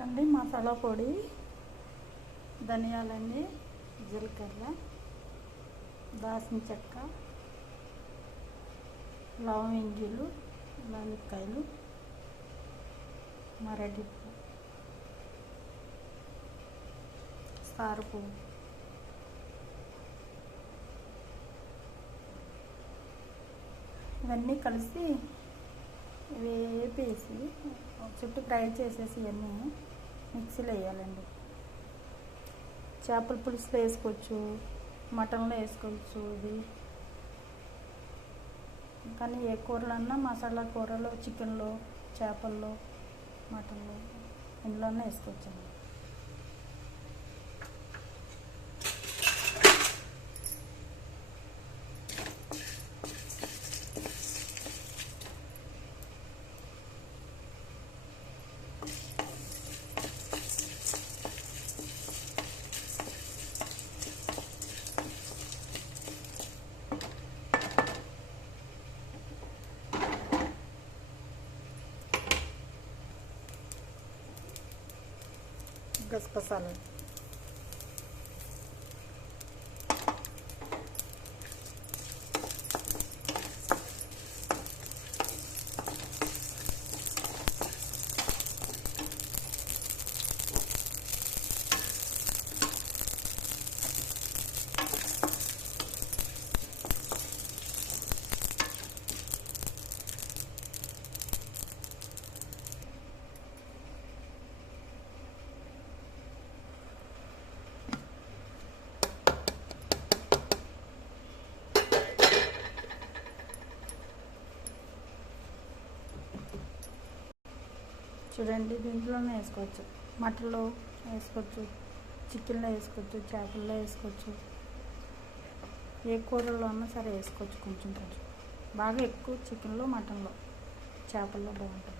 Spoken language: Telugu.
చూడండి, మసాలా పొడి, ధనియాలన్నీ, జీలకర్ర, దాల్చిన చెక్క, లవంగిలు, యాలక్కాయలు, మరటి సారుపు, ఇవన్నీ కలిసి వేపేసి చుట్టూ ఫ్రై చేసేసి ఇవన్నీ మిక్సీలో వేయాలండి. చేపల పులుసులో వేసుకోవచ్చు, మటన్లో వేసుకోవచ్చు. ఇది కానీ ఏ కూరలన్నా మసాలా కూరలో, చికెన్లో, చేపల్లో, మటన్లో ఇందులోనే వేసుకోవచ్చండి. గసగసాలు, చూడండి, దీంట్లోనే వేసుకోవచ్చు. మటన్లో వేసుకోవచ్చు, చికెన్లో వేసుకోవచ్చు, చేపల్లో వేసుకోవచ్చు. ఏ కూరలో అన్నా సరే వేసుకోవచ్చు. కొంచెం బాగా ఎక్కువ చికెన్లో, మటన్లో, చేపల్లో బాగుంటుంది.